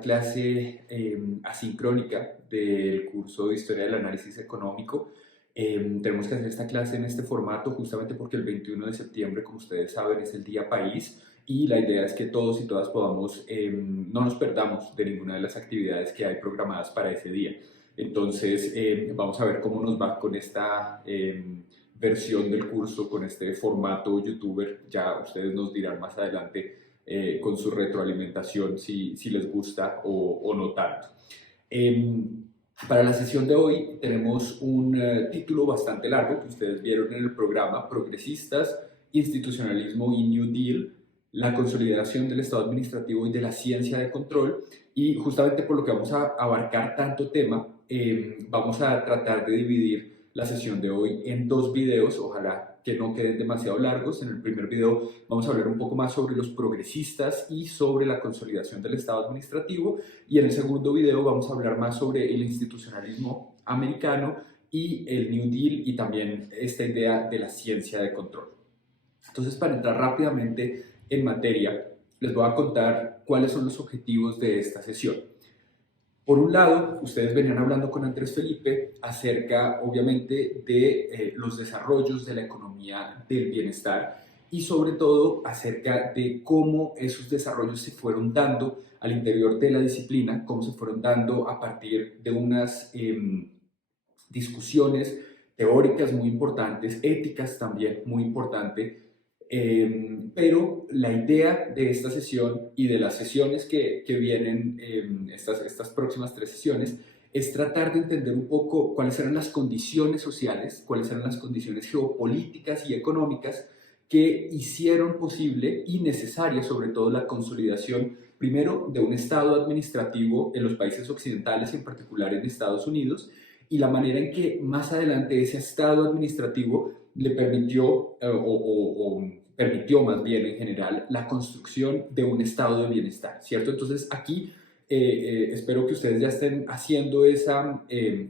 esta clase asincrónica del curso de Historia del Análisis Económico. Tenemos que hacer esta clase en este formato justamente porque el 21 de septiembre, como ustedes saben, es el Día País y la idea es que todos y todas podamos, no nos perdamos de ninguna de las actividades que hay programadas para ese día. Entonces, vamos a ver cómo nos va con esta versión del curso, con este formato youtuber. Ya ustedes nos dirán más adelante con su retroalimentación si les gusta o no tanto. Para la sesión de hoy tenemos un título bastante largo que ustedes vieron en el programa: Progresistas, Institucionalismo y New Deal, la consolidación del Estado administrativo y de la ciencia de control. Y justamente por lo que vamos a abarcar tanto tema, vamos a tratar de dividir la sesión de hoy en dos videos. Ojalá que no queden demasiado largos. En el primer video vamos a hablar un poco más sobre los progresistas y sobre la consolidación del Estado administrativo, y en el segundo video vamos a hablar más sobre el institucionalismo americano y el New Deal, y también esta idea de la ciencia de control. Entonces, para entrar rápidamente en materia, les voy a contar cuáles son los objetivos de esta sesión. Por un lado, ustedes venían hablando con Andrés Felipe acerca, obviamente, de los desarrollos de la economía del bienestar y sobre todo acerca de cómo esos desarrollos se fueron dando al interior de la disciplina, cómo se fueron dando a partir de unas discusiones teóricas muy importantes, éticas también muy importantes. Pero la idea de esta sesión y de las sesiones que vienen, estas próximas 3 sesiones, es tratar de entender un poco cuáles eran las condiciones sociales, cuáles eran las condiciones geopolíticas y económicas que hicieron posible y necesaria sobre todo la consolidación, primero, de un Estado administrativo en los países occidentales, en particular en Estados Unidos, y la manera en que más adelante ese Estado administrativo le permitió, permitió más bien en general, la construcción de un estado de bienestar, ¿cierto? Entonces aquí espero que ustedes ya estén haciendo esa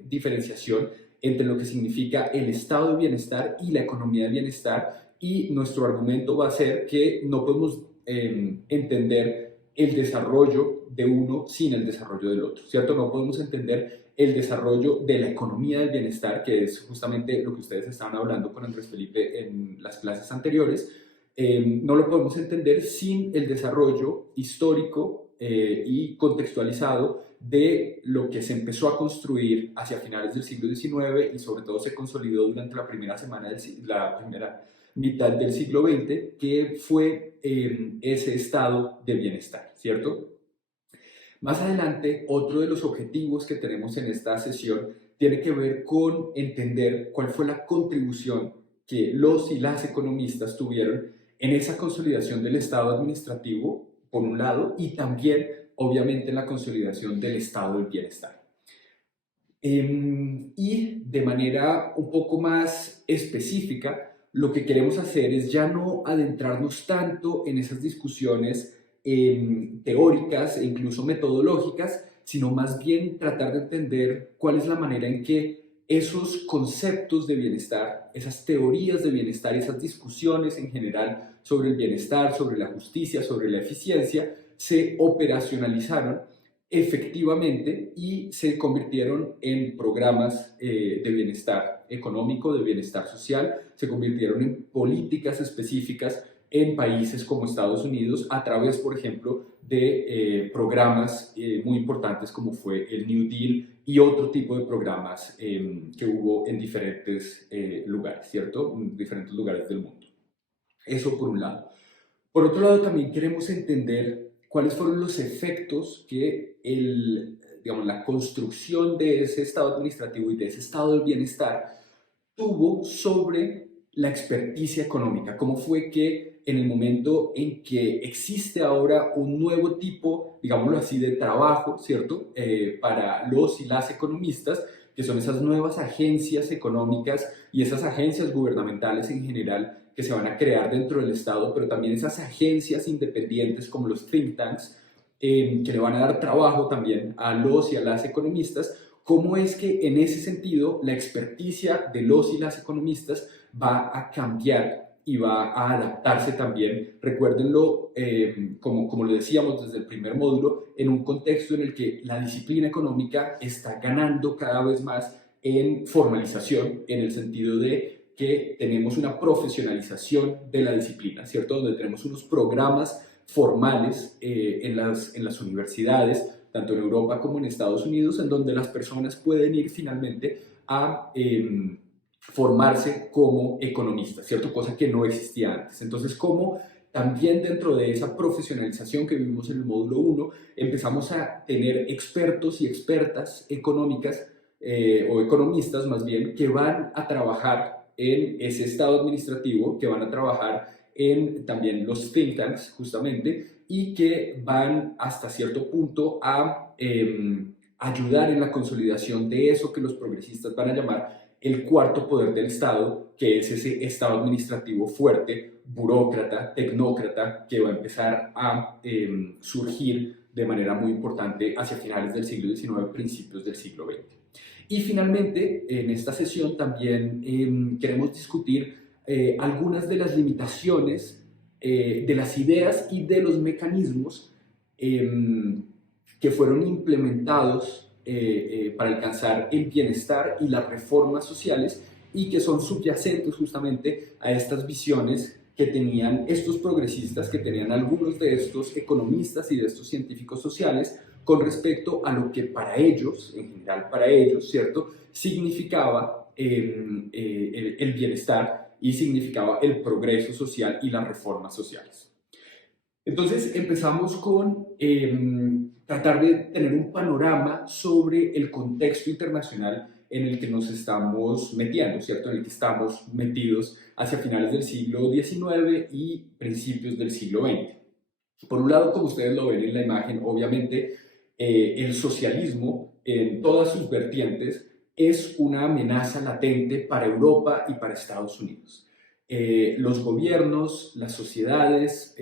diferenciación entre lo que significa el estado de bienestar y la economía de bienestar, y nuestro argumento va a ser que no podemos entender el desarrollo de uno sin el desarrollo del otro, ¿cierto? No podemos entender el desarrollo de la economía del bienestar, que es justamente lo que ustedes estaban hablando con Andrés Felipe en las clases anteriores. No lo podemos entender sin el desarrollo histórico y contextualizado de lo que se empezó a construir hacia finales del siglo XIX y sobre todo se consolidó durante la primera mitad del siglo XX, que fue ese estado de bienestar, ¿cierto? Más adelante, otro de los objetivos que tenemos en esta sesión tiene que ver con entender cuál fue la contribución que los y las economistas tuvieron en esa consolidación del Estado administrativo, por un lado, y también, obviamente, en la consolidación del Estado del bienestar. Y de manera un poco más específica, lo que queremos hacer es ya no adentrarnos tanto en esas discusiones teóricas e incluso metodológicas, sino más bien tratar de entender cuál es la manera en que esos conceptos de bienestar, esas teorías de bienestar, esas discusiones en general sobre el bienestar, sobre la justicia, sobre la eficiencia, se operacionalizaron efectivamente y se convirtieron en programas de bienestar económico, de bienestar social, se convirtieron en políticas específicas en países como Estados Unidos a través, por ejemplo, de programas muy importantes como fue el New Deal y otro tipo de programas que hubo en diferentes lugares, ¿cierto? En diferentes lugares del mundo. Eso por un lado. Por otro lado, también queremos entender cuáles fueron los efectos que la construcción de ese Estado administrativo y de ese Estado del bienestar tuvo sobre la experticia económica. Cómo fue que en el momento en que existe ahora un nuevo tipo, digámoslo así, de trabajo, ¿cierto? Para los y las economistas, que son esas nuevas agencias económicas y esas agencias gubernamentales en general que se van a crear dentro del Estado, pero también esas agencias independientes como los think tanks, que le van a dar trabajo también a los y a las economistas. ¿Cómo es que en ese sentido la experticia de los y las economistas va a cambiar y va a adaptarse también, recuérdenlo, como lo decíamos desde el primer módulo, en un contexto en el que la disciplina económica está ganando cada vez más en formalización, en el sentido de que tenemos una profesionalización de la disciplina, ¿cierto? Donde tenemos unos programas formales en las universidades, tanto en Europa como en Estados Unidos, en donde las personas pueden ir finalmente a formarse como economistas, ¿cierto? Cosa que no existía antes. Entonces, como también dentro de esa profesionalización que vivimos en el módulo 1, empezamos a tener expertos y expertas económicas o economistas más bien, que van a trabajar en ese estado administrativo, que van a trabajar en también los think tanks justamente, y que van hasta cierto punto a ayudar en la consolidación de eso que los progresistas van a llamar el cuarto poder del Estado, que es ese Estado administrativo fuerte, burócrata, tecnócrata, que va a empezar a surgir de manera muy importante hacia finales del siglo XIX, principios del siglo XX. Y finalmente, en esta sesión también queremos discutir algunas de las limitaciones de las ideas y de los mecanismos que fueron implementados para alcanzar el bienestar y las reformas sociales y que son subyacentes justamente a estas visiones que tenían estos progresistas, que tenían algunos de estos economistas y de estos científicos sociales con respecto a lo que para ellos, en general para ellos, ¿cierto?, significaba el bienestar y significaba el progreso social y las reformas sociales. Entonces empezamos con tratar de tener un panorama sobre el contexto internacional en el que nos estamos metiendo, ¿cierto? En el que estamos metidos hacia finales del siglo XIX y principios del siglo XX. Por un lado, como ustedes lo ven en la imagen, obviamente el socialismo en todas sus vertientes es una amenaza latente para Europa y para Estados Unidos. Los gobiernos, las sociedades,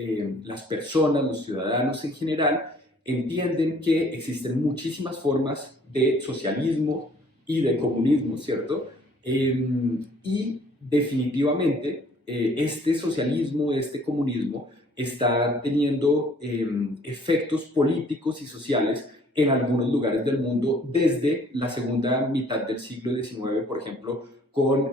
las personas, los ciudadanos en general, entienden que existen muchísimas formas de socialismo y de comunismo, ¿cierto? Y definitivamente este socialismo, este comunismo, está teniendo efectos políticos y sociales en algunos lugares del mundo desde la segunda mitad del siglo XIX, por ejemplo, con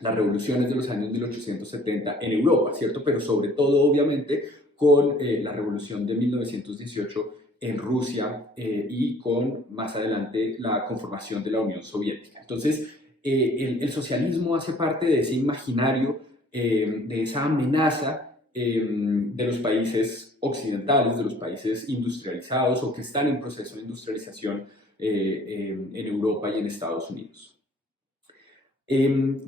las revoluciones de los años 1870 en Europa, ¿cierto? Pero sobre todo, obviamente, con la revolución de 1918 en Rusia y con, más adelante, la conformación de la Unión Soviética. Entonces, el socialismo hace parte de ese imaginario, de esa amenaza de los países occidentales, de los países industrializados o que están en proceso de industrialización en Europa y en Estados Unidos.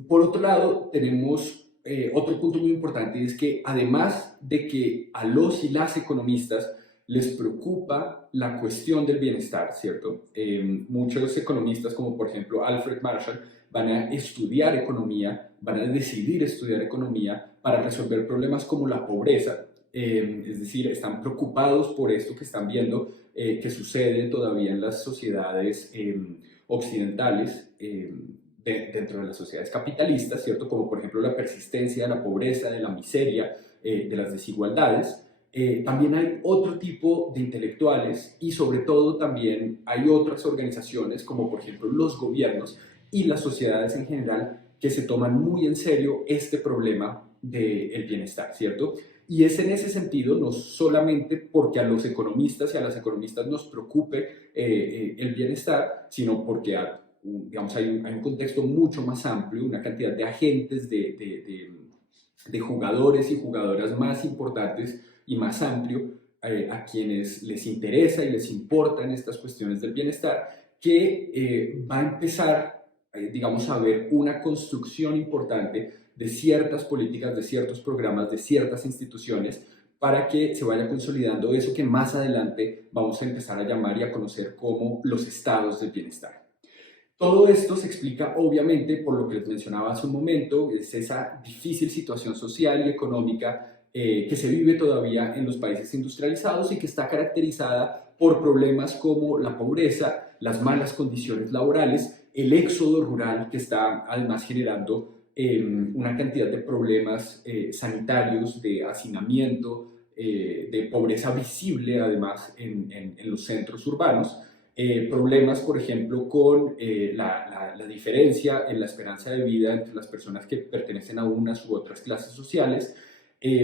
Por otro lado, tenemos otro punto muy importante, y es que además de que a los y las economistas les preocupa la cuestión del bienestar, ¿cierto? Muchos economistas, como por ejemplo Alfred Marshall, van a estudiar economía, van a decidir estudiar economía para resolver problemas como la pobreza, es decir, están preocupados por esto que están viendo que sucede todavía en las sociedades occidentales, dentro de las sociedades capitalistas, ¿cierto? Como por ejemplo la persistencia de la pobreza, de la miseria, de las desigualdades. También hay otro tipo de intelectuales y sobre todo también hay otras organizaciones como por ejemplo los gobiernos y las sociedades en general que se toman muy en serio este problema del bienestar, ¿cierto? Y es en ese sentido, no solamente porque a los economistas y a las economistas nos preocupe el bienestar, sino porque digamos, hay un contexto mucho más amplio, una cantidad de agentes, de jugadores y jugadoras más importantes y más amplio a quienes les interesa y les importan estas cuestiones del bienestar, que va a empezar, digamos, a haber una construcción importante de ciertas políticas, de ciertos programas, de ciertas instituciones, para que se vaya consolidando eso que más adelante vamos a empezar a llamar y a conocer como los estados del bienestar. Todo esto se explica obviamente por lo que les mencionaba hace un momento, es esa difícil situación social y económica que se vive todavía en los países industrializados y que está caracterizada por problemas como la pobreza, las malas condiciones laborales, el éxodo rural que está además generando una cantidad de problemas sanitarios, de hacinamiento, de pobreza visible además en los centros urbanos, problemas, por ejemplo, con la diferencia en la esperanza de vida entre las personas que pertenecen a unas u otras clases sociales,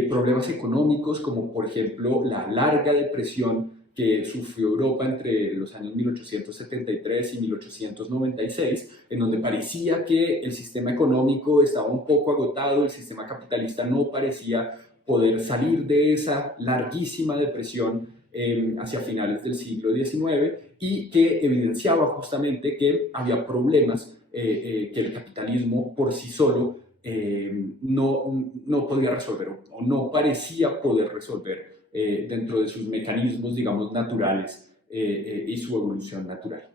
problemas económicos como, por ejemplo, la larga depresión que sufrió Europa entre los años 1873 y 1896, en donde parecía que el sistema económico estaba un poco agotado, el sistema capitalista no parecía poder salir de esa larguísima depresión hacia finales del siglo XIX, y que evidenciaba justamente que había problemas que el capitalismo por sí solo no podía resolver o no parecía poder resolver dentro de sus mecanismos, digamos, naturales y su evolución natural.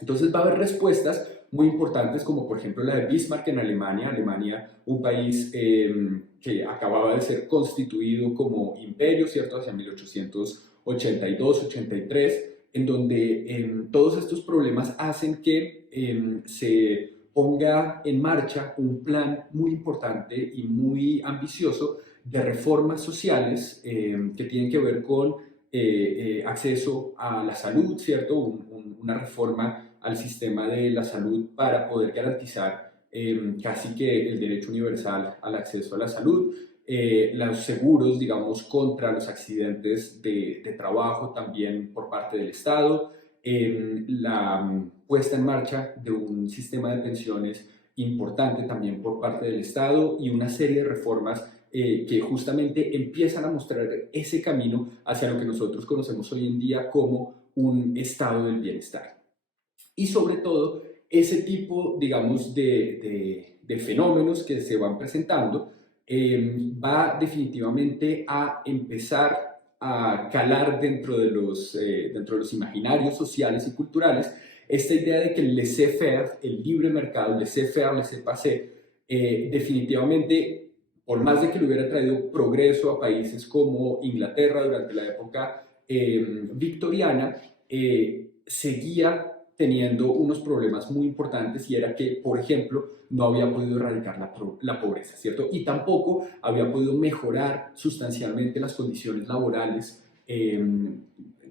Entonces va a haber respuestas muy importantes como por ejemplo la de Bismarck en Alemania. Alemania, un país que acababa de ser constituido como imperio, ¿cierto? Hacia 1882-83, en donde todos estos problemas hacen que se ponga en marcha un plan muy importante y muy ambicioso de reformas sociales que tienen que ver con acceso a la salud, ¿cierto? Una reforma al sistema de la salud para poder garantizar casi que el derecho universal al acceso a la salud, los seguros, digamos, contra los accidentes de trabajo también por parte del Estado, la puesta en marcha de un sistema de pensiones importante también por parte del Estado y una serie de reformas que justamente empiezan a mostrar ese camino hacia lo que nosotros conocemos hoy en día como un estado del bienestar. Y sobre todo, ese tipo, digamos, de fenómenos que se van presentando va definitivamente a empezar a calar dentro de los imaginarios sociales y culturales esta idea de que el laissez-faire, el libre mercado, el laissez-faire, laissez-passer, definitivamente, por más de que le hubiera traído progreso a países como Inglaterra durante la época victoriana, seguía teniendo unos problemas muy importantes, y era que, por ejemplo, no había podido erradicar la pobreza, ¿cierto? Y tampoco había podido mejorar sustancialmente las condiciones laborales,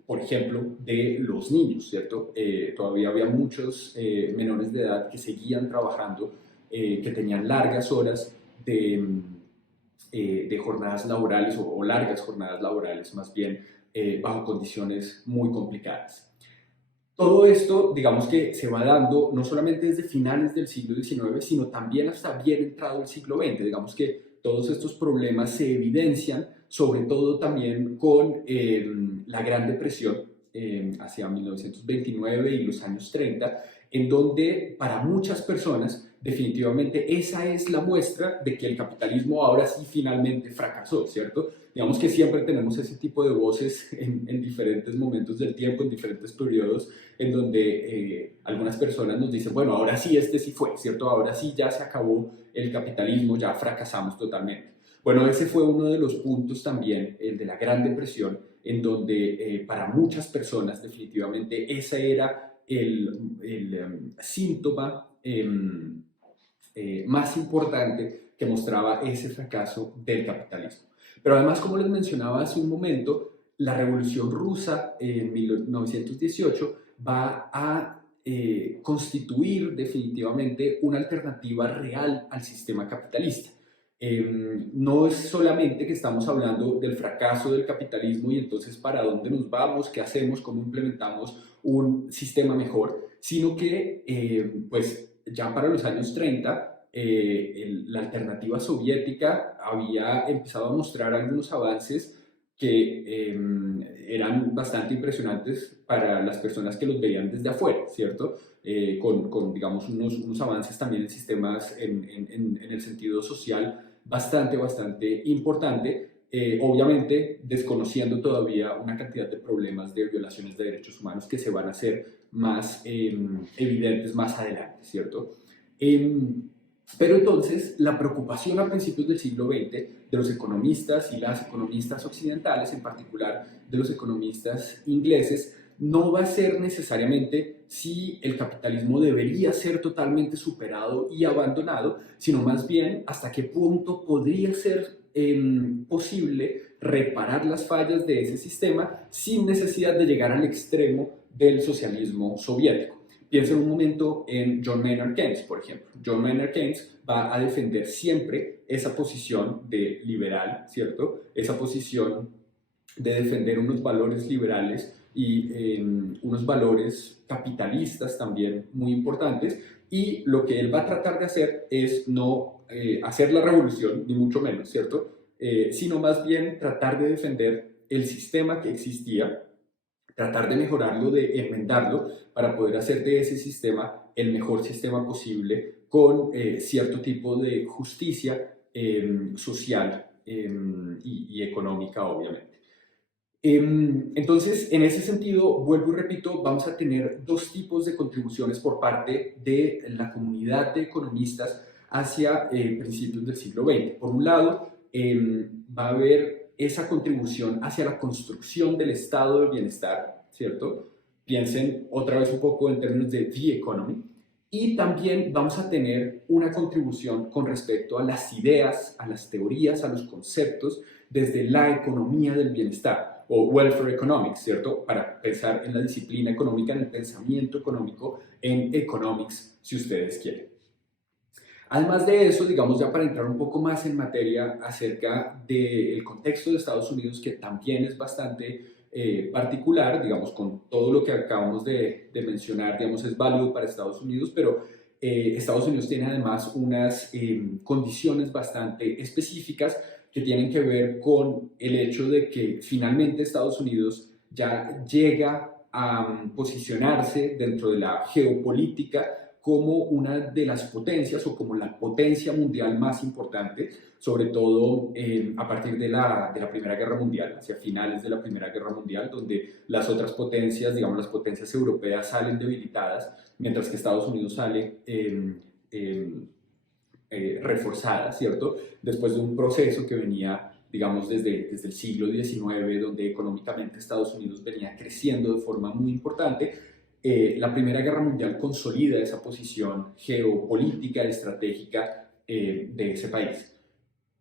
por ejemplo, de los niños, ¿cierto? Todavía había muchos menores de edad que seguían trabajando, que tenían largas horas de jornadas laborales o largas jornadas laborales, más bien, bajo condiciones muy complicadas. Todo esto, digamos que se va dando no solamente desde finales del siglo XIX, sino también hasta bien entrado el siglo XX. Digamos que todos estos problemas se evidencian, sobre todo también con la Gran Depresión hacia 1929 y los años 30, en donde para muchas personas definitivamente esa es la muestra de que el capitalismo ahora sí finalmente fracasó, ¿cierto? Digamos que siempre tenemos ese tipo de voces en diferentes momentos del tiempo, en diferentes periodos, en donde algunas personas nos dicen, bueno, ahora sí, este sí fue, ¿cierto? Ahora sí ya se acabó el capitalismo, ya fracasamos totalmente. Bueno, ese fue uno de los puntos también, el de la Gran Depresión, en donde para muchas personas definitivamente ese era el síntoma más importante que mostraba ese fracaso del capitalismo. Pero además, como les mencionaba hace un momento, la Revolución Rusa en 1918 va a constituir definitivamente una alternativa real al sistema capitalista. No es solamente que estamos hablando del fracaso del capitalismo y entonces para dónde nos vamos, qué hacemos, cómo implementamos un sistema mejor, sino que pues ya para los años 30 la alternativa soviética había empezado a mostrar algunos avances que eran bastante impresionantes para las personas que los veían desde afuera, ¿cierto? Con digamos, unos avances también en sistemas, en el sentido social, bastante importante, obviamente desconociendo todavía una cantidad de problemas de violaciones de derechos humanos que se van a hacer más evidentes más adelante, ¿cierto? Pero entonces la preocupación a principios del siglo XX de los economistas y las economistas occidentales, en particular de los economistas ingleses, no va a ser necesariamente si el capitalismo debería ser totalmente superado y abandonado, sino más bien hasta qué punto podría ser posible reparar las fallas de ese sistema sin necesidad de llegar al extremo del socialismo soviético. Piensa un momento en John Maynard Keynes, por ejemplo. John Maynard Keynes va a defender siempre esa posición de liberal, ¿cierto? Esa posición de defender unos valores liberales y unos valores capitalistas también muy importantes. Y lo que él va a tratar de hacer es no hacer la revolución, ni mucho menos, ¿cierto? Sino más bien tratar de defender el sistema que existía, tratar de mejorarlo, de enmendarlo, para poder hacer de ese sistema el mejor sistema posible con cierto tipo de justicia social y económica, obviamente. Entonces, en ese sentido, vuelvo y repito, vamos a tener dos tipos de contribuciones por parte de la comunidad de economistas hacia principios del siglo XX. Por un lado, va a haber esa contribución hacia la construcción del estado del bienestar, ¿cierto? Piensen otra vez un poco en términos de the economy. Y también vamos a tener una contribución con respecto a las ideas, a las teorías, a los conceptos desde la economía del bienestar o welfare economics, ¿cierto? Para pensar en la disciplina económica, en el pensamiento económico, en economics, si ustedes quieren. Además de eso, digamos ya para entrar un poco más en materia acerca del contexto de Estados Unidos, que también es bastante particular, digamos, con todo lo que acabamos de mencionar, digamos, es válido para Estados Unidos, pero Estados Unidos tiene además unas condiciones bastante específicas que tienen que ver con el hecho de que finalmente Estados Unidos ya llega a posicionarse dentro de la geopolítica como una de las potencias o como la potencia mundial más importante, sobre todo a partir de la Primera Guerra Mundial, hacia finales de la Primera Guerra Mundial, donde las otras potencias, digamos las potencias europeas, salen debilitadas, mientras que Estados Unidos sale reforzada, ¿cierto? Después de un proceso que venía, digamos, desde el siglo XIX, donde económicamente Estados Unidos venía creciendo de forma muy importante. La Primera Guerra Mundial consolida esa posición geopolítica, estratégica de ese país.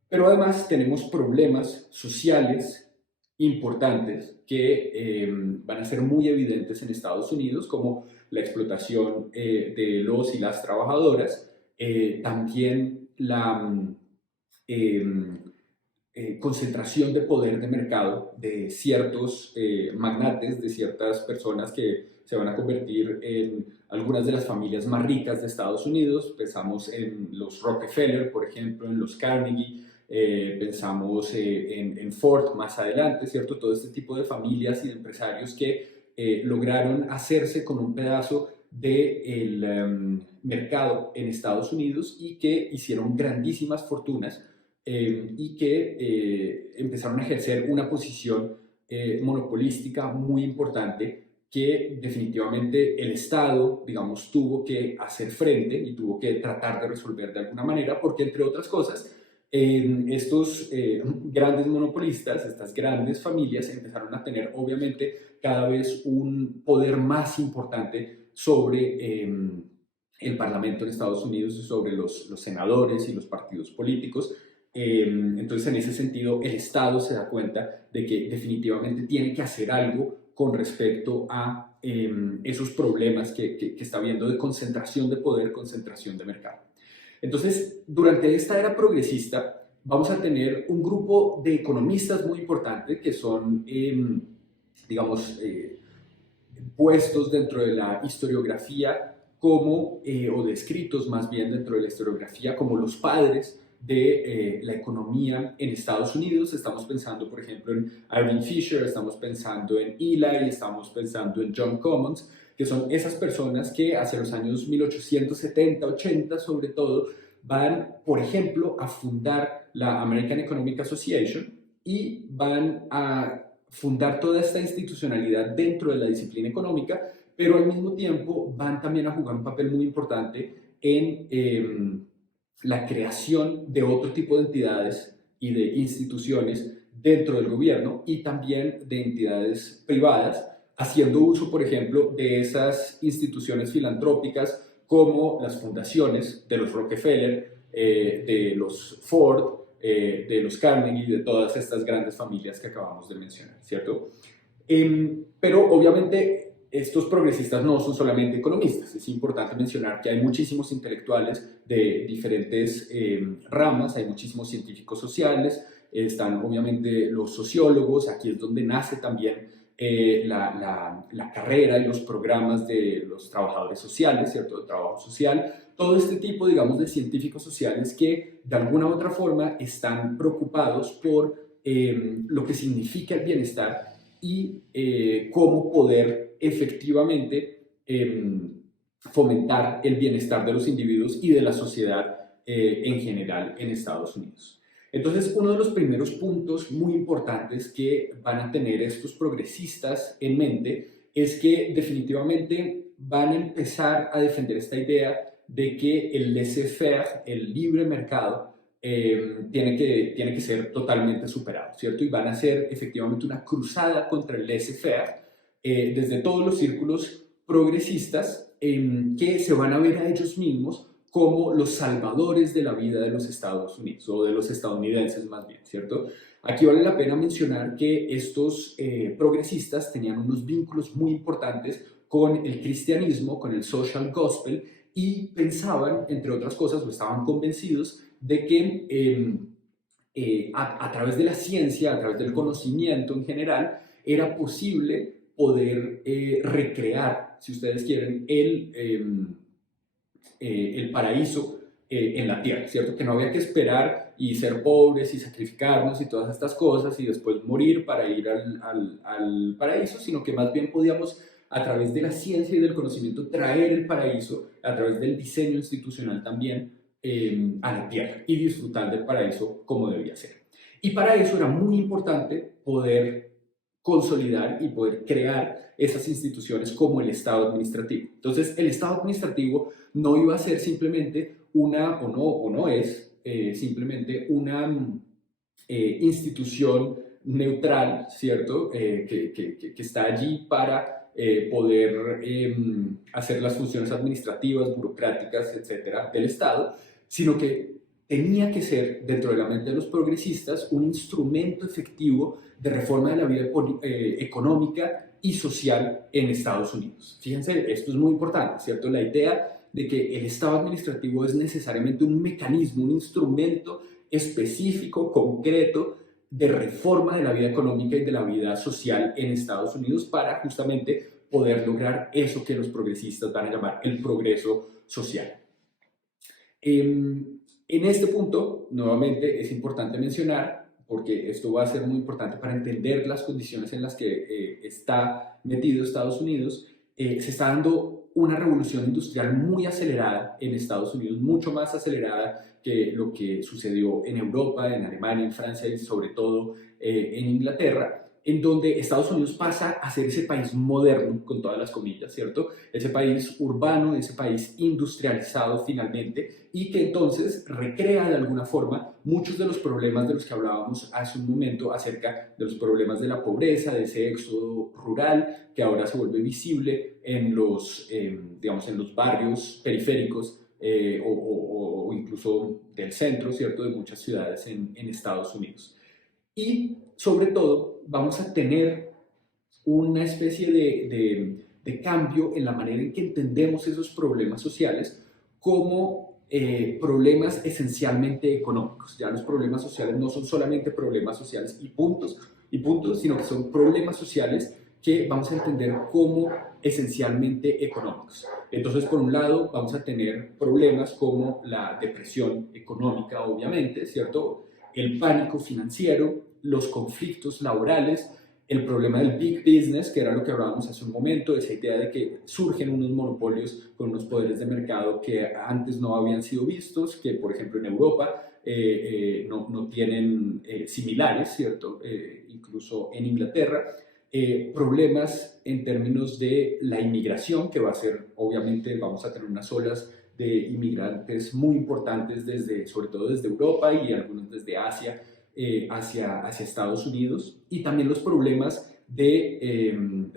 Pero además tenemos problemas sociales importantes que van a ser muy evidentes en Estados Unidos, como la explotación de los y las trabajadoras, también la eh, concentración de poder de mercado de ciertos magnates, de ciertas personas que se van a convertir en algunas de las familias más ricas de Estados Unidos. Pensamos en los Rockefeller, por ejemplo, en los Carnegie, pensamos en Ford más adelante, ¿cierto? Todo este tipo de familias y de empresarios que lograron hacerse con un pedazo del mercado en Estados Unidos y que hicieron grandísimas fortunas y que empezaron a ejercer una posición monopolística muy importante que definitivamente el Estado, digamos, tuvo que hacer frente y tuvo que tratar de resolver de alguna manera, porque entre otras cosas, estos grandes monopolistas, estas grandes familias empezaron a tener obviamente cada vez un poder más importante sobre el Parlamento en Estados Unidos y sobre los senadores y los partidos políticos. Entonces, en ese sentido, el Estado se da cuenta de que definitivamente tiene que hacer algo con respecto a esos problemas que está habiendo de concentración de poder, concentración de mercado. Entonces, durante esta era progresista, vamos a tener un grupo de economistas muy importante que son, digamos, puestos dentro de la historiografía como, o descritos más bien dentro de la historiografía como los padres de la economía en Estados Unidos. Estamos pensando, por ejemplo, en Irving Fisher, estamos pensando en Eli, estamos pensando en John Commons, que son esas personas que hacia los años 1870-80 sobre todo van, por ejemplo, a fundar la American Economic Association y van a fundar toda esta institucionalidad dentro de la disciplina económica, pero al mismo tiempo van también a jugar un papel muy importante en la creación de otro tipo de entidades y de instituciones dentro del gobierno y también de entidades privadas haciendo uso, por ejemplo, de esas instituciones filantrópicas como las fundaciones de los Rockefeller, de los Ford, de los Carnegie, de todas estas grandes familias que acabamos de mencionar, ¿cierto? Pero obviamente estos progresistas no son solamente economistas. Es importante mencionar que hay muchísimos intelectuales de diferentes ramas, hay muchísimos científicos sociales, están obviamente los sociólogos, aquí es donde nace también la carrera y los programas de los trabajadores sociales, ¿cierto? El trabajo social, todo este tipo, digamos, de científicos sociales que de alguna u otra forma están preocupados por lo que significa el bienestar y cómo poder efectivamente fomentar el bienestar de los individuos y de la sociedad en general en Estados Unidos. Entonces, uno de los primeros puntos muy importantes que van a tener estos progresistas en mente es que definitivamente van a empezar a defender esta idea de que el laissez-faire, el libre mercado, tiene que ser totalmente superado, ¿cierto? Y van a hacer efectivamente una cruzada contra el laissez-faire desde todos los círculos progresistas que se van a ver a ellos mismos como los salvadores de la vida de los Estados Unidos, o de los estadounidenses más bien, ¿cierto? Aquí vale la pena mencionar que estos progresistas tenían unos vínculos muy importantes con el cristianismo, con el social gospel, y pensaban, entre otras cosas, o estaban convencidos de que a través de la ciencia, a través del conocimiento en general, era posible poder recrear, si ustedes quieren, el paraíso en la tierra, ¿cierto? Que no había que esperar y ser pobres y sacrificarnos y todas estas cosas y después morir para ir al paraíso, sino que más bien podíamos a través de la ciencia y del conocimiento traer el paraíso, a través del diseño institucional también, a la tierra y disfrutar del paraíso como debía ser. Y para eso era muy importante poder consolidar y poder crear esas instituciones como el Estado administrativo. Entonces, el Estado administrativo no iba a ser simplemente o no es simplemente una institución neutral, ¿cierto? Que está allí para poder hacer las funciones administrativas, burocráticas, etcétera, del Estado, sino que tenía que ser, dentro de la mente de los progresistas, un instrumento efectivo de reforma de la vida económica y social en Estados Unidos. Fíjense, esto es muy importante, ¿cierto? La idea de que el Estado administrativo es necesariamente un mecanismo, un instrumento específico, concreto, de reforma de la vida económica y de la vida social en Estados Unidos para justamente poder lograr eso que los progresistas van a llamar el progreso social. En este punto, nuevamente, es importante mencionar, porque esto va a ser muy importante para entender las condiciones en las que está metido Estados Unidos, se está dando una revolución industrial muy acelerada en Estados Unidos, mucho más acelerada que lo que sucedió en Europa, en Alemania, en Francia y sobre todo en Inglaterra, en donde Estados Unidos pasa a ser ese país moderno, con todas las comillas, ¿cierto? Ese país urbano, ese país industrializado finalmente, y que entonces recrea de alguna forma muchos de los problemas de los que hablábamos hace un momento acerca de los problemas de la pobreza, de ese éxodo rural que ahora se vuelve visible en digamos, en los barrios periféricos o incluso del centro, ¿cierto?, de muchas ciudades en Estados Unidos. Y sobre todo vamos a tener una especie de cambio en la manera en que entendemos esos problemas sociales como problemas esencialmente económicos. Ya los problemas sociales no son solamente problemas sociales y puntos, sino que son problemas sociales que vamos a entender como esencialmente económicos. Entonces, por un lado, vamos a tener problemas como la depresión económica, obviamente, ¿cierto? El pánico financiero, los conflictos laborales, el problema del big business, que era lo que hablábamos hace un momento, esa idea de que surgen unos monopolios con unos poderes de mercado que antes no habían sido vistos, que por ejemplo en Europa no tienen similares, ¿cierto? Incluso en Inglaterra. Problemas en términos de la inmigración, que va a ser, obviamente, vamos a tener unas olas de inmigrantes muy importantes, sobre todo desde Europa y algunos desde Asia, hacia Estados Unidos, y también los problemas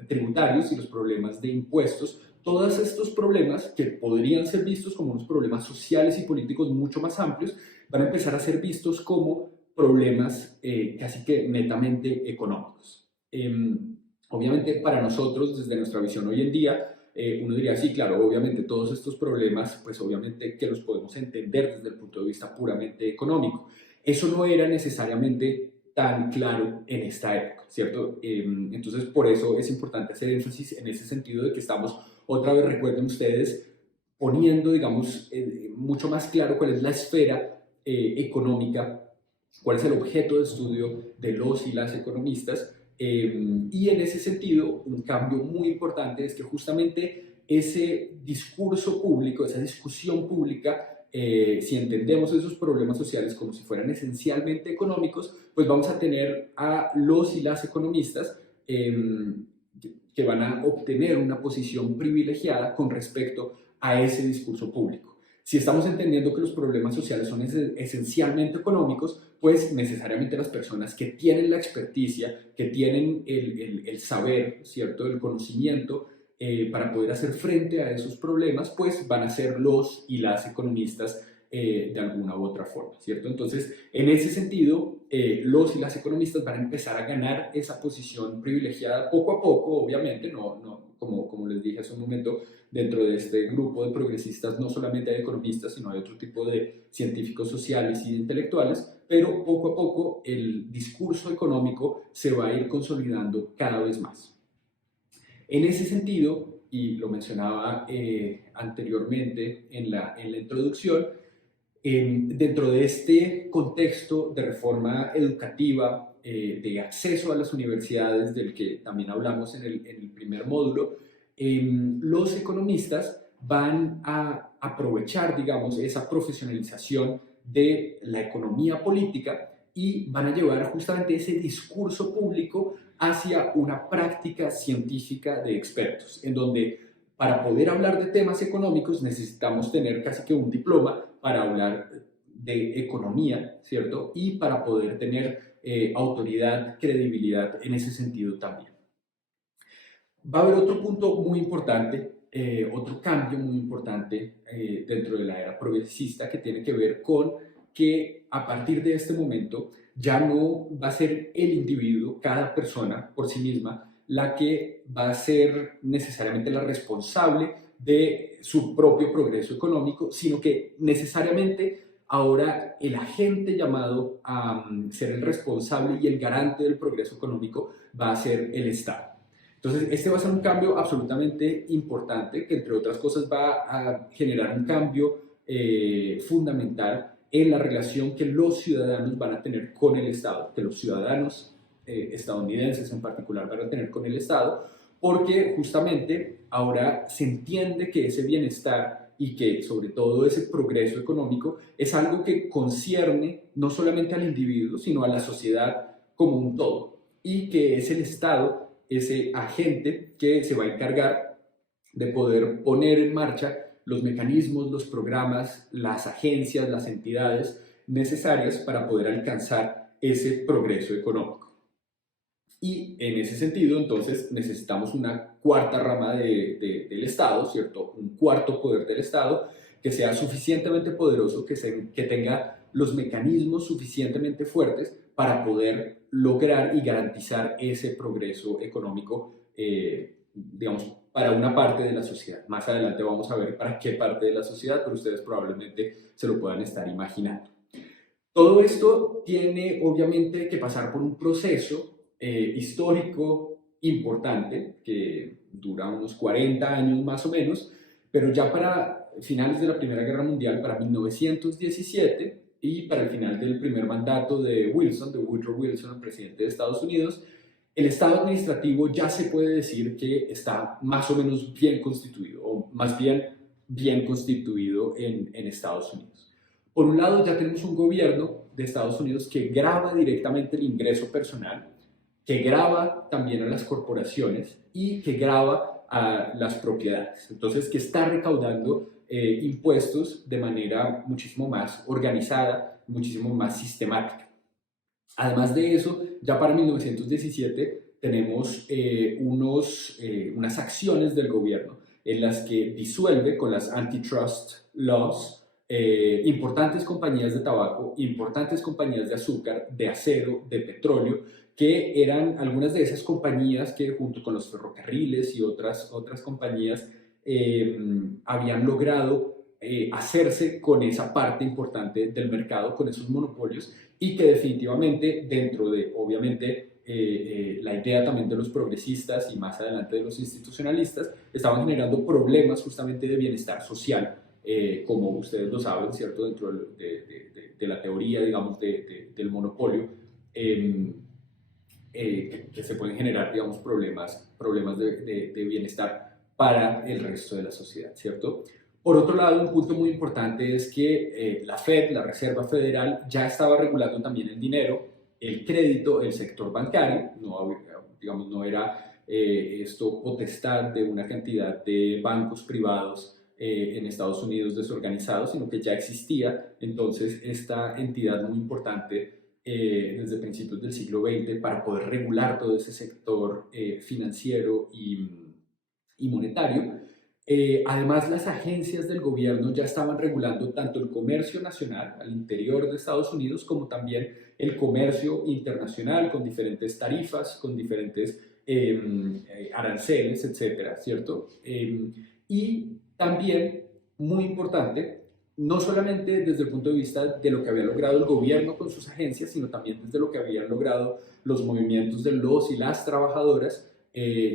tributarios y los problemas de impuestos. Todos estos problemas que podrían ser vistos como unos problemas sociales y políticos mucho más amplios, van a empezar a ser vistos como problemas casi que netamente económicos. Obviamente para nosotros, desde nuestra visión hoy en día, uno diría, sí, claro, obviamente todos estos problemas, pues obviamente que los podemos entender desde el punto de vista puramente económico. Eso no era necesariamente tan claro en esta época, ¿cierto? Entonces, por eso es importante hacer énfasis en ese sentido de que estamos, otra vez recuerden ustedes, poniendo, digamos, mucho más claro cuál es la esfera económica, cuál es el objeto de estudio de los y las economistas. Y en ese sentido, un cambio muy importante es que justamente ese discurso público, esa discusión pública, si entendemos esos problemas sociales como si fueran esencialmente económicos, pues vamos a tener a los y las economistas que van a obtener una posición privilegiada con respecto a ese discurso público. Si estamos entendiendo que los problemas sociales son esencialmente económicos, pues necesariamente las personas que tienen la experticia, que tienen el saber, ¿cierto?, el conocimiento para poder hacer frente a esos problemas, pues van a ser los y las economistas de alguna u otra forma, ¿cierto? Entonces, en ese sentido, los y las economistas van a empezar a ganar esa posición privilegiada poco a poco, obviamente, como les dije hace un momento, dentro de este grupo de progresistas no solamente hay economistas, sino hay otro tipo de científicos sociales y de intelectuales, pero poco a poco el discurso económico se va a ir consolidando cada vez más. En ese sentido, y lo mencionaba anteriormente en la introducción, dentro de este contexto de reforma educativa, de acceso a las universidades, del que también hablamos en el primer módulo, los economistas van a aprovechar, digamos, esa profesionalización de la economía política y van a llevar justamente ese discurso público hacia una práctica científica de expertos, en donde para poder hablar de temas económicos necesitamos tener casi que un diploma para hablar de economía, ¿cierto? Y para poder tener autoridad, credibilidad en ese sentido también. Va a haber otro punto muy importante, otro cambio muy importante dentro de la era progresista que tiene que ver con que a partir de este momento ya no va a ser el individuo, cada persona por sí misma, la que va a ser necesariamente la responsable de su propio progreso económico, sino que necesariamente ahora el agente llamado a ser el responsable y el garante del progreso económico va a ser el Estado. Entonces, este va a ser un cambio absolutamente importante que, entre otras cosas, va a generar un cambio fundamental en la relación que los ciudadanos van a tener con el Estado, que los ciudadanos estadounidenses en particular van a tener con el Estado, porque justamente ahora se entiende que ese bienestar y que sobre todo ese progreso económico es algo que concierne no solamente al individuo, sino a la sociedad como un todo, y que es el Estado ese agente que se va a encargar de poder poner en marcha los mecanismos, los programas, las agencias, las entidades necesarias para poder alcanzar ese progreso económico. Y en ese sentido, entonces, necesitamos una cuarta rama del Estado, ¿cierto? Un cuarto poder del Estado que sea suficientemente poderoso, que tenga los mecanismos suficientemente fuertes para poder lograr y garantizar ese progreso económico, digamos, para una parte de la sociedad. Más adelante vamos a ver para qué parte de la sociedad, pero ustedes probablemente se lo puedan estar imaginando. Todo esto tiene obviamente que pasar por un proceso histórico importante que dura unos 40 años más o menos, pero ya para finales de la Primera Guerra Mundial, para 1917 y para el final del primer mandato de Wilson, de Woodrow Wilson, el presidente de Estados Unidos, el Estado administrativo ya se puede decir que está más o menos bien constituido, o más bien constituido en Estados Unidos. Por un lado, ya tenemos un gobierno de Estados Unidos que grava directamente el ingreso personal, que grava también a las corporaciones y que grava a las propiedades. Entonces, que está recaudando impuestos de manera muchísimo más organizada, muchísimo más sistemática. Además de eso, ya para 1917 tenemos unas acciones del gobierno en las que disuelve con las antitrust laws importantes compañías de tabaco, importantes compañías de azúcar, de acero, de petróleo, que eran algunas de esas compañías que junto con los ferrocarriles y otras compañías habían logrado hacerse con esa parte importante del mercado, con esos monopolios, y que definitivamente dentro de, obviamente, la idea también de los progresistas y más adelante de los institucionalistas, estaban generando problemas justamente de bienestar social, como ustedes lo saben, ¿cierto? Dentro de la teoría, digamos, del monopolio, que se pueden generar, digamos, problemas de bienestar para el resto de la sociedad, ¿cierto? Por otro lado, un punto muy importante es que la Fed, la Reserva Federal, ya estaba regulando también el dinero, el crédito, el sector bancario, digamos, no era esto potestad de una cantidad de bancos privados en Estados Unidos desorganizados, sino que ya existía entonces esta entidad muy importante desde principios del siglo XX para poder regular todo ese sector financiero y monetario. Además, las agencias del gobierno ya estaban regulando tanto el comercio nacional al interior de Estados Unidos como también el comercio internacional con diferentes tarifas, con diferentes aranceles, etcétera, ¿cierto? Y también, muy importante, no solamente desde el punto de vista de lo que había logrado el gobierno con sus agencias, sino también desde lo que habían logrado los movimientos de los y las trabajadoras,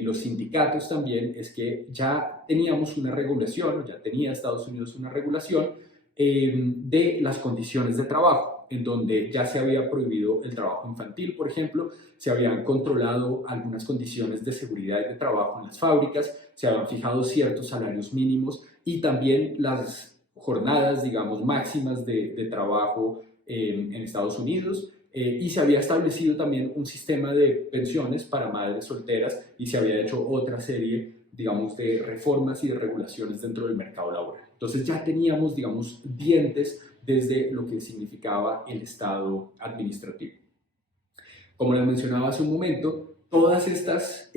los sindicatos también, es que ya teníamos una regulación, ya tenía Estados Unidos una regulación de las condiciones de trabajo, en donde ya se había prohibido el trabajo infantil, por ejemplo, se habían controlado algunas condiciones de seguridad y de trabajo en las fábricas, se habían fijado ciertos salarios mínimos y también las jornadas, digamos, máximas de trabajo en Estados Unidos. Y se había establecido también un sistema de pensiones para madres solteras y se había hecho otra serie, digamos, de reformas y de regulaciones dentro del mercado laboral. Entonces ya teníamos, digamos, dientes desde lo que significaba el Estado administrativo. Como les mencionaba hace un momento, todas estas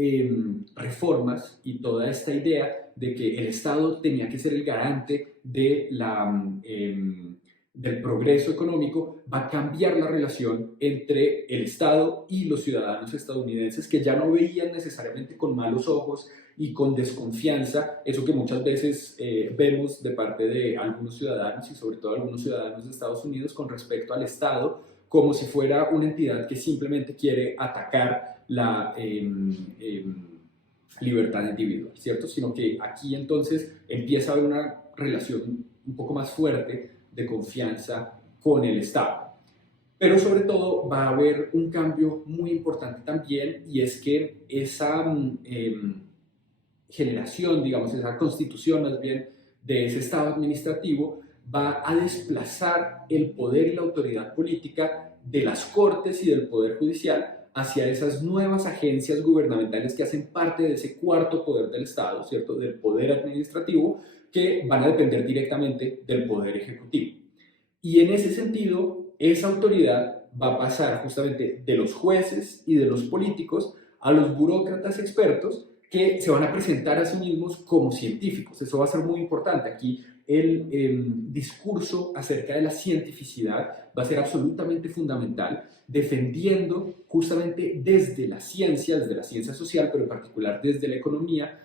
reformas y toda esta idea de que el Estado tenía que ser el garante de del progreso económico va a cambiar la relación entre el Estado y los ciudadanos estadounidenses, que ya no veían necesariamente con malos ojos y con desconfianza eso que muchas veces vemos de parte de algunos ciudadanos y sobre todo algunos ciudadanos de Estados Unidos con respecto al Estado, como si fuera una entidad que simplemente quiere atacar la libertad individual, ¿cierto? Sino que aquí entonces empieza a haber una relación un poco más fuerte de confianza con el Estado. Pero sobre todo va a haber un cambio muy importante también, y es que esa generación, digamos, esa constitución más bien de ese Estado administrativo va a desplazar el poder y la autoridad política de las Cortes y del Poder Judicial hacia esas nuevas agencias gubernamentales que hacen parte de ese cuarto poder del Estado, ¿cierto? Del poder administrativo, que van a depender directamente del poder ejecutivo. Y en ese sentido, esa autoridad va a pasar justamente de los jueces y de los políticos a los burócratas expertos que se van a presentar a sí mismos como científicos. Eso va a ser muy importante. Aquí el discurso acerca de la cientificidad va a ser absolutamente fundamental, defendiendo justamente desde la ciencia social, pero en particular desde la economía,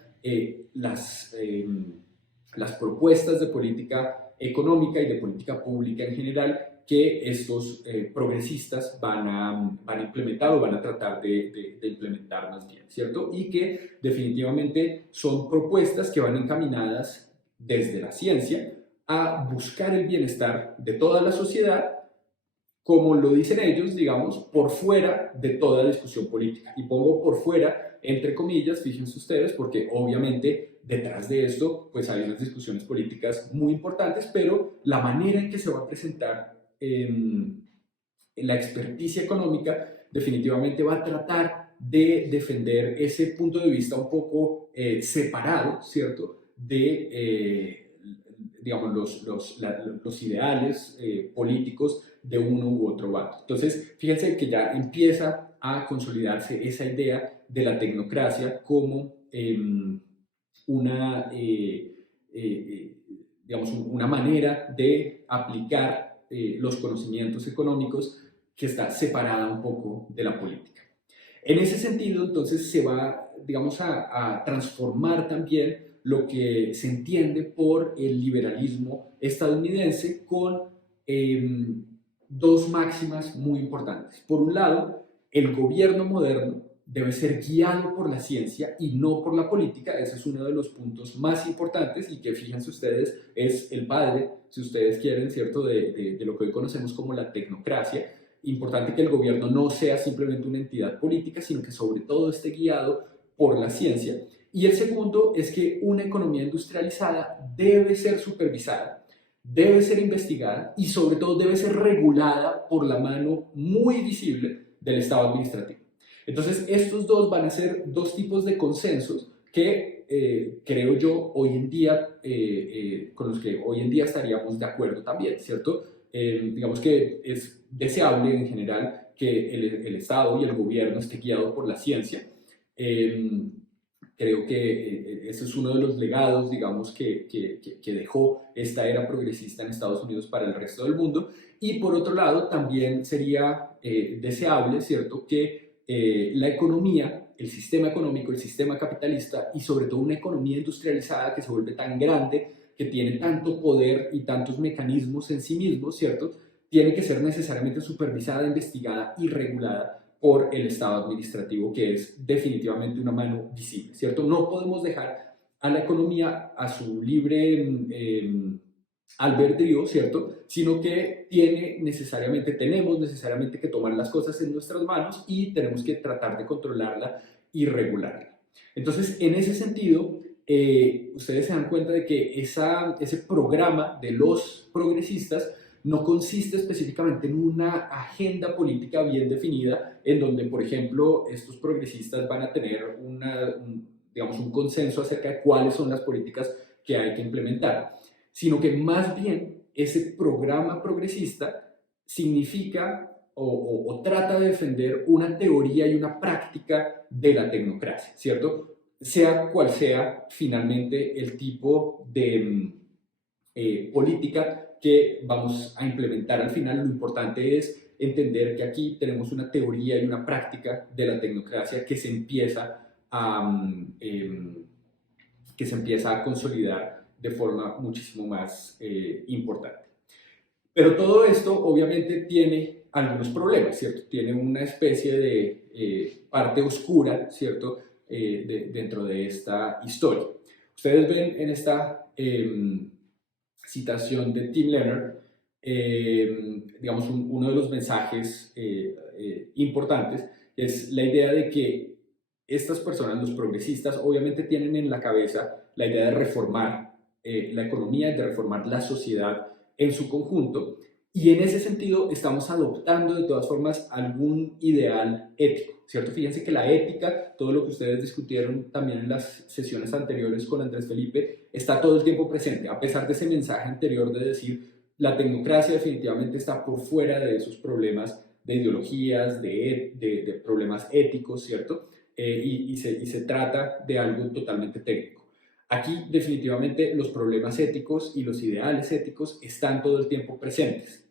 las propuestas de política económica y de política pública en general que estos progresistas van a implementar o van a tratar de implementar más bien, ¿cierto? Y que definitivamente son propuestas que van encaminadas desde la ciencia a buscar el bienestar de toda la sociedad, como lo dicen ellos, digamos, por fuera de toda discusión política. Y pongo por fuera, entre comillas, fíjense ustedes, porque obviamente detrás de esto, pues hay unas discusiones políticas muy importantes, pero la manera en que se va a presentar la experticia económica definitivamente va a tratar de defender ese punto de vista un poco separado, ¿cierto?, de digamos, los ideales políticos de uno u otro bando. Entonces, fíjense que ya empieza a consolidarse esa idea de la tecnocracia como una, digamos, una manera de aplicar los conocimientos económicos que está separada un poco de la política. En ese sentido, entonces, se va, digamos, a transformar también lo que se entiende por el liberalismo estadounidense con dos máximas muy importantes. Por un lado, el gobierno moderno debe ser guiado por la ciencia y no por la política. Ese es uno de los puntos más importantes y que, fíjense ustedes, es el padre, si ustedes quieren, ¿cierto?, de lo que hoy conocemos como la tecnocracia. Importante que el gobierno no sea simplemente una entidad política, sino que sobre todo esté guiado por la ciencia. Y el segundo es que una economía industrializada debe ser supervisada, debe ser investigada y sobre todo debe ser regulada por la mano muy visible del Estado administrativo. Entonces, estos dos van a ser dos tipos de consensos que creo yo hoy en día, con los que hoy en día estaríamos de acuerdo también, ¿cierto? Digamos que es deseable en general que el Estado y el gobierno esté guiado por la ciencia. Creo que ese es uno de los legados, digamos, que dejó esta era progresista en Estados Unidos para el resto del mundo. Y por otro lado, también sería deseable, ¿cierto?, que la economía, el sistema económico, el sistema capitalista y sobre todo una economía industrializada que se vuelve tan grande, que tiene tanto poder y tantos mecanismos en sí mismos, ¿cierto?, tiene que ser necesariamente supervisada, investigada y regulada por el Estado administrativo, que es definitivamente una mano visible, ¿cierto? No podemos dejar a la economía a su libre albedrío, ¿cierto? Sino que tenemos necesariamente que tomar las cosas en nuestras manos y tenemos que tratar de controlarla y regularla. Entonces, en ese sentido, ustedes se dan cuenta de que ese programa de los progresistas no consiste específicamente en una agenda política bien definida, en donde, por ejemplo, estos progresistas van a tener digamos, un consenso acerca de cuáles son las políticas que hay que implementar, sino que más bien ese programa progresista significa o trata de defender una teoría y una práctica de la tecnocracia, ¿cierto? Sea cual sea finalmente el tipo de política que vamos a implementar al final. Lo importante es entender que aquí tenemos una teoría y una práctica de la tecnocracia que se empieza a consolidar de forma muchísimo más importante. Pero todo esto obviamente tiene algunos problemas, ¿cierto? Tiene una especie de parte oscura, ¿cierto?, dentro de esta historia. Ustedes ven en esta citación de Tim Leonard, digamos, uno de los mensajes importantes es la idea de que estas personas, los progresistas, obviamente tienen en la cabeza la idea de reformar la economía, de reformar la sociedad en su conjunto. Y en ese sentido estamos adoptando de todas formas algún ideal ético, ¿cierto? Fíjense que la ética, todo lo que ustedes discutieron también en las sesiones anteriores con Andrés Felipe, está todo el tiempo presente, a pesar de ese mensaje anterior de decir la tecnocracia definitivamente está por fuera de esos problemas de ideologías, de problemas éticos, ¿cierto? Y se trata de algo totalmente técnico. Aquí definitivamente los problemas éticos y los ideales éticos están todo el tiempo presentes.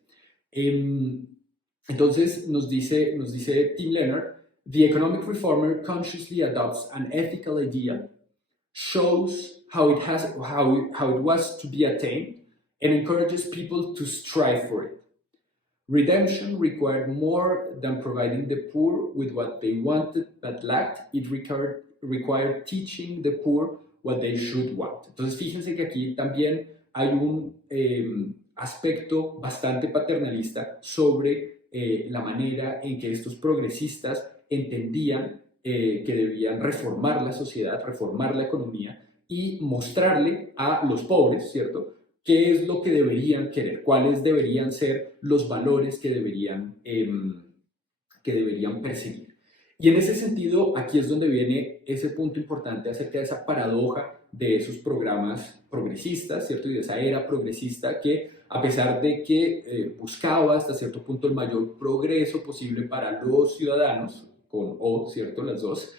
Entonces nos dice Tim Leonard, the economic reformer consciously adopts an ethical idea, shows how it was to be attained, and encourages people to strive for it. Redemption required more than providing the poor with what they wanted but lacked. It required teaching the poor what they should want. Entonces fíjense que aquí también hay un aspecto bastante paternalista sobre la manera en que estos progresistas entendían que debían reformar la sociedad, reformar la economía y mostrarle a los pobres, ¿cierto?, qué es lo que deberían querer, cuáles deberían ser los valores que deberían perseguir. Y en ese sentido, aquí es donde viene ese punto importante acerca de esa paradoja de esos programas progresistas, ¿cierto? Y de esa era progresista que, a pesar de que buscaba hasta cierto punto el mayor progreso posible para los ciudadanos, con O, ¿cierto? Las dos,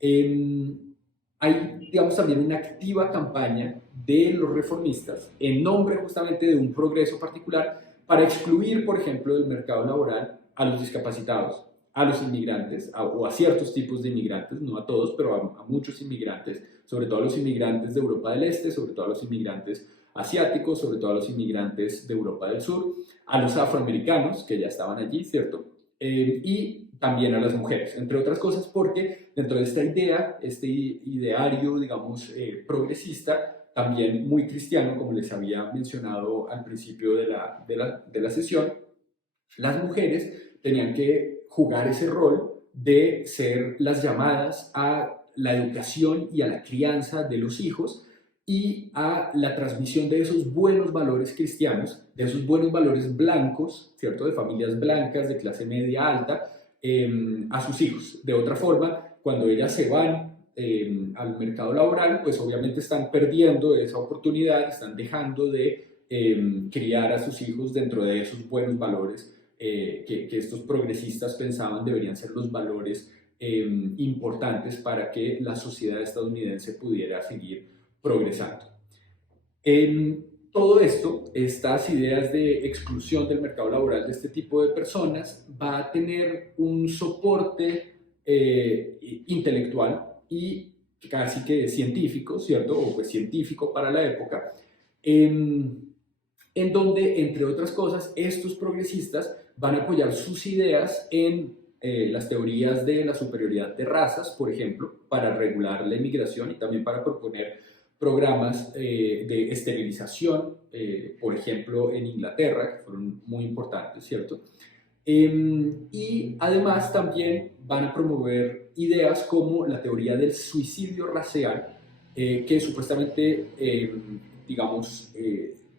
Hay, digamos, también una activa campaña de los reformistas en nombre justamente de un progreso particular para excluir, por ejemplo, del mercado laboral a los discapacitados, a los inmigrantes o a ciertos tipos de inmigrantes, no a todos, pero a muchos inmigrantes, sobre todo a los inmigrantes de Europa del Este, sobre todo a los inmigrantes asiáticos, sobre todo a los inmigrantes de Europa del Sur, a los afroamericanos que ya estaban allí, ¿cierto? Y también a las mujeres, entre otras cosas, porque dentro de esta idea, este ideario, digamos, progresista, también muy cristiano, como les había mencionado al principio de la sesión, las mujeres tenían que jugar ese rol de ser las llamadas a la educación y a la crianza de los hijos y a la transmisión de esos buenos valores cristianos, de esos buenos valores blancos, ¿cierto? De familias blancas, de clase media alta, a sus hijos. De otra forma, cuando ellas se van al mercado laboral, pues obviamente están perdiendo esa oportunidad, están dejando de criar a sus hijos dentro de esos buenos valores que estos progresistas pensaban deberían ser los valores importantes para que la sociedad estadounidense pudiera seguir progresando. Todo esto, estas ideas de exclusión del mercado laboral de este tipo de personas, va a tener un soporte intelectual y casi que científico, ¿cierto? O pues científico para la época, en donde, entre otras cosas, estos progresistas van a apoyar sus ideas en las teorías de la superioridad de razas, por ejemplo, para regular la inmigración y también para proponer programas de esterilización, por ejemplo, en Inglaterra, que fueron muy importantes, ¿cierto? Y además también van a promover ideas como la teoría del suicidio racial, que supuestamente, digamos,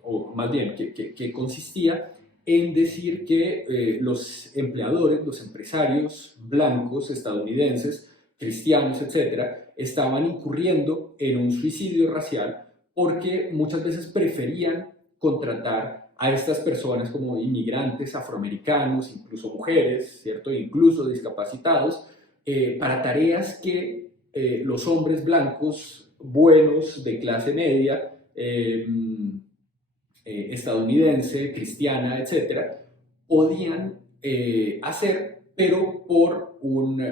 o más bien, que consistía en decir que los empleadores, los empresarios blancos estadounidenses, cristianos, etcétera, estaban incurriendo en un suicidio racial porque muchas veces preferían contratar a estas personas como inmigrantes afroamericanos, incluso mujeres, ¿cierto? Incluso discapacitados, para tareas que los hombres blancos buenos de clase media, estadounidense, cristiana, etcétera, podían hacer, pero por un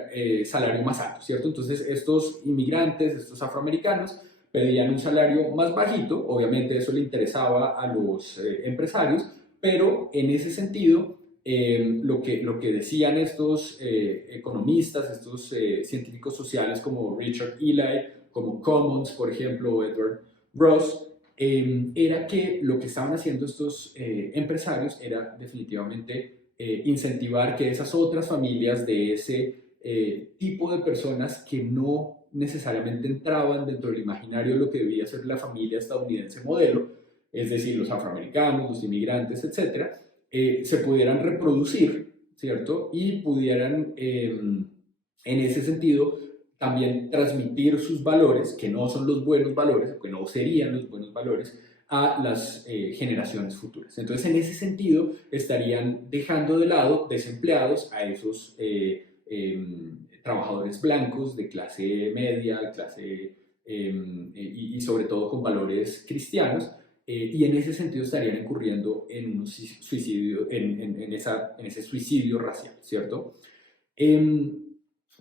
salario más alto, ¿cierto? Entonces estos inmigrantes, estos afroamericanos, pedían un salario más bajito, obviamente eso le interesaba a los empresarios, pero en ese sentido, lo que decían estos economistas, estos científicos sociales como Richard Ely, como Commons, por ejemplo, o Edward Ross, era que lo que estaban haciendo estos empresarios era definitivamente incentivar que esas otras familias de ese tipo de personas que no necesariamente entraban dentro del imaginario de lo que debía ser la familia estadounidense modelo, es decir, los afroamericanos, los inmigrantes, etcétera, se pudieran reproducir, ¿cierto? Y pudieran, en ese sentido, también transmitir sus valores, que no son los buenos valores, o que no serían los buenos valores, a las generaciones futuras. Entonces, en ese sentido, estarían dejando de lado desempleados a esos trabajadores blancos de clase media, clase, y sobre todo con valores cristianos, y en ese sentido estarían incurriendo en un suicidio, en ese suicidio racial, ¿cierto?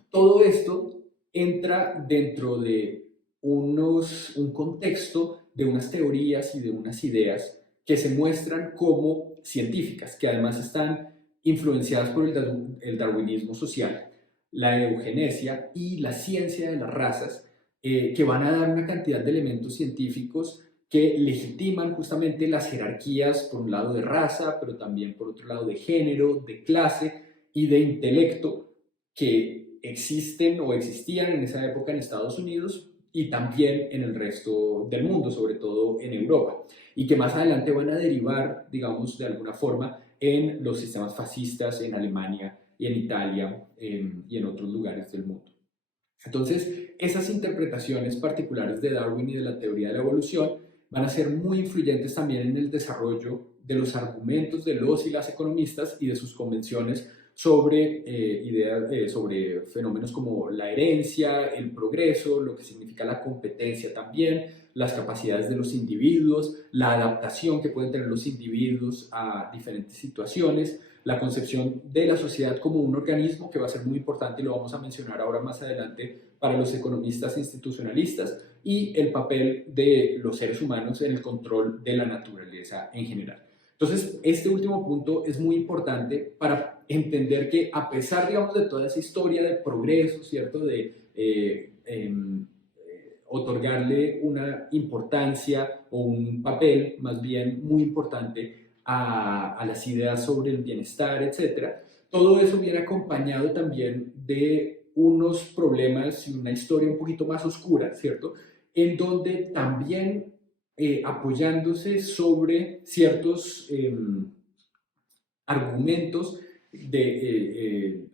Todo esto entra dentro de un contexto de unas teorías y de unas ideas que se muestran como científicas, que además están influenciadas por el darwinismo social, la eugenesia y la ciencia de las razas, que van a dar una cantidad de elementos científicos que legitiman justamente las jerarquías, por un lado de raza, pero también por otro lado de género, de clase y de intelecto, que existen o existían en esa época en Estados Unidos y también en el resto del mundo, sobre todo en Europa, y que más adelante van a derivar, digamos, de alguna forma en los sistemas fascistas en Alemania y en Italia y en otros lugares del mundo. Entonces, esas interpretaciones particulares de Darwin y de la teoría de la evolución van a ser muy influyentes también en el desarrollo de los argumentos de los y las economistas y de sus convenciones sobre ideas, sobre fenómenos como la herencia, el progreso, lo que significa la competencia también, las capacidades de los individuos, la adaptación que pueden tener los individuos a diferentes situaciones, la concepción de la sociedad como un organismo, que va a ser muy importante y lo vamos a mencionar ahora más adelante para los economistas institucionalistas, y el papel de los seres humanos en el control de la naturaleza en general. Entonces, este último punto es muy importante para entender que a pesar, digamos, de toda esa historia de progreso, ¿cierto? De otorgarle una importancia o un papel más bien muy importante a las ideas sobre el bienestar, etcétera. Todo eso viene acompañado también de unos problemas y una historia un poquito más oscura, ¿cierto? En donde también apoyándose sobre ciertos argumentos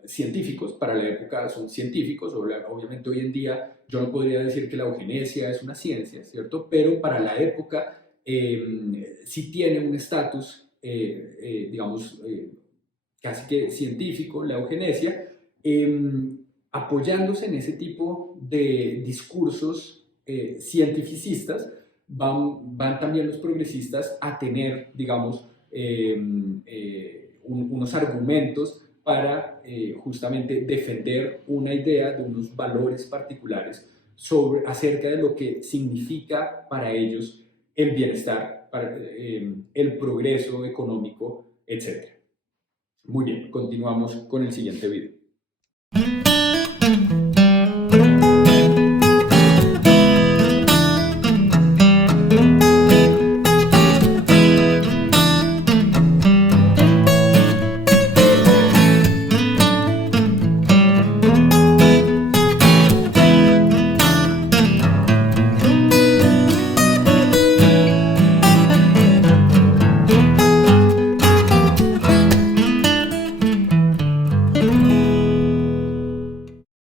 científicos, para la época son científicos, obviamente hoy en día yo no podría decir que la eugenesia es una ciencia, ¿cierto? Pero para la época sí tiene un estatus, digamos, casi que científico, la eugenesia, apoyándose en ese tipo de discursos cientificistas, van también los progresistas a tener, digamos, unos argumentos para justamente defender una idea de unos valores particulares acerca de lo que significa para ellos el bienestar, el progreso económico, etc. Muy bien, continuamos con el siguiente video.